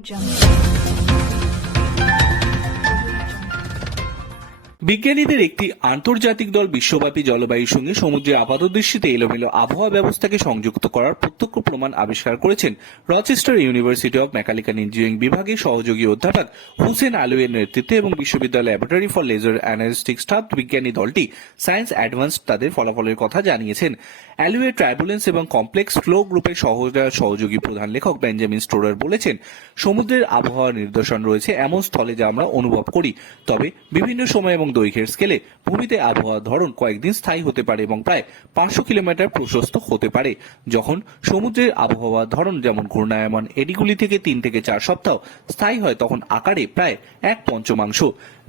jump. বিজ্ঞানীদের একটি আন্তর্জাতিক দল বিশ্বব্যাপী জলবায়ুর সঙ্গে সমুদ্রের আপাতদৃষ্টিতে এলোমেলো আবহাওয়া ব্যবস্থাকে সংযুক্ত করার প্রত্যক্ষ প্রমাণ আবিষ্কার করেছেন Rochester university of mechanical engineering বিভাগের সহযোগী অধ্যাপক হুসেন আলুয়ের নেতৃত্বে এবং বিশ্ববিদ্যালয় laboratory for laser analytic staff বিজ্ঞানী দলটি সায়েন্স অ্যাডভান্স তাদের ফলাফলের কথা জানিয়েছেন। অ্যালুয়ে ট্রাইবুলেন্স এবং কমপ্লেক্স ফ্লো গ্রুপের সহযোগী সহযোগী প্রধান লেখক বেঞ্জামিন স্টোরার বলেছেন, সমুদ্রের আবহাওয়ার নিদর্শন রয়েছে এমন স্থলে যা আমরা অনুভব করি। তবে বিভিন্ন সময় এবং দৈর্ঘ্যের স্কেলে ভূমিতে আবহাওয়ার ধরন কয়েকদিন স্থায়ী হতে পারে এবং প্রায় পাঁচশো কিলোমিটার প্রশস্ত হতে পারে। যখন সমুদ্রের আবহাওয়ার ধরন যেমন ঘূর্ণায়মান, এডিগুলি থেকে তিন থেকে চার সপ্তাহ স্থায়ী হয়, তখন আকারে প্রায় এক পঞ্চমাংশ।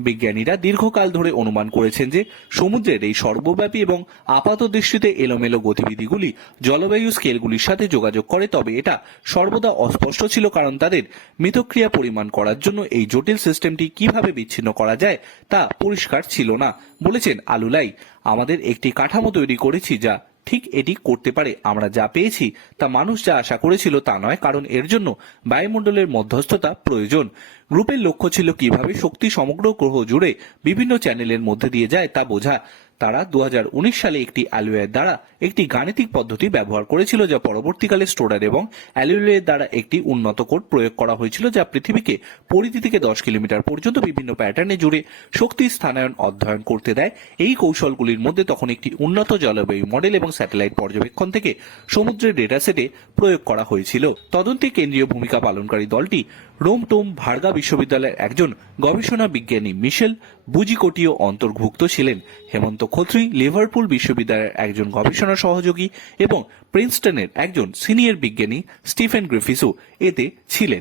বিজ্ঞানীরা দীর্ঘকাল ধরে অনুমান করেছেন যে সমুদ্রের এই সর্বব্যাপী এবং আপাত দৃষ্টিতে এলোমেলো গতিবিধিগুলি জলবায়ু স্কেলগুলির সাথে যোগাযোগ করে, তবে এটা সর্বদা অস্পষ্ট ছিল কারণ তাদের মিথক্রিয়া পরিমাণ করার জন্য এই জটিল সিস্টেমটি কীভাবে বিচ্ছিন্ন করা যায় তা পরিষ্কার ছিল না। বলেছেন আলুলাই, আমাদের একটি কাঠামো তৈরি করেছি যা ঠিক এটি করতে পারে। আমরা যা পেয়েছি, তা মানুষ যা আশা করেছিল তা নয়, কারণ এর জন্য বায়ুমণ্ডলের মধ্যস্থতা প্রয়োজন। গ্রুপের লক্ষ্য ছিল কীভাবে শক্তি সমগ্র গ্রহ জুড়ে বিভিন্ন চ্যানেলের মধ্যে দিয়ে যায় তা বোঝা। তারা দু হাজার উনিশ সালে একটি অ্যালুয়ের দ্বারা একটি গাণিতিক পদ্ধতি ব্যবহার করেছিল যা পরবর্তীকালে স্টোরার এবং অ্যালুয়ের দ্বারা একটি উন্নত কোড প্রয়োগ করা হয়েছিল যা পৃথিবীকে পরিধি থেকে দশ কিলোমিটার পর্যন্ত বিভিন্ন প্যাটার্নে জুড়ে শক্তি স্থানায়ন অধ্যয়ন করতে দেয়। এই কৌশলগুলির মধ্যে তখন একটি উন্নত জলবায়ু মডেল এবং স্যাটেলাইট পর্যবেক্ষণ থেকে সমুদ্রের ডেটা সেটে প্রয়োগ করা হয়েছিল। তদন্তে কেন্দ্রীয় ভূমিকা পালনকারী দলটি রোম টোম ভার্গা বিশ্ববিদ্যালয়ের একজন গবেষণা বিজ্ঞানী মিশেল বুজিকোটিও অন্তর্ভুক্ত ছিলেন। হেমন্ত খত্রি লিভারপুল বিশ্ববিদ্যালয়ের একজন গবেষণা সহযোগী এবং প্রিন্সটনের একজন সিনিয়র বিজ্ঞানী স্টিফেন গ্রিফিসও এতে ছিলেন।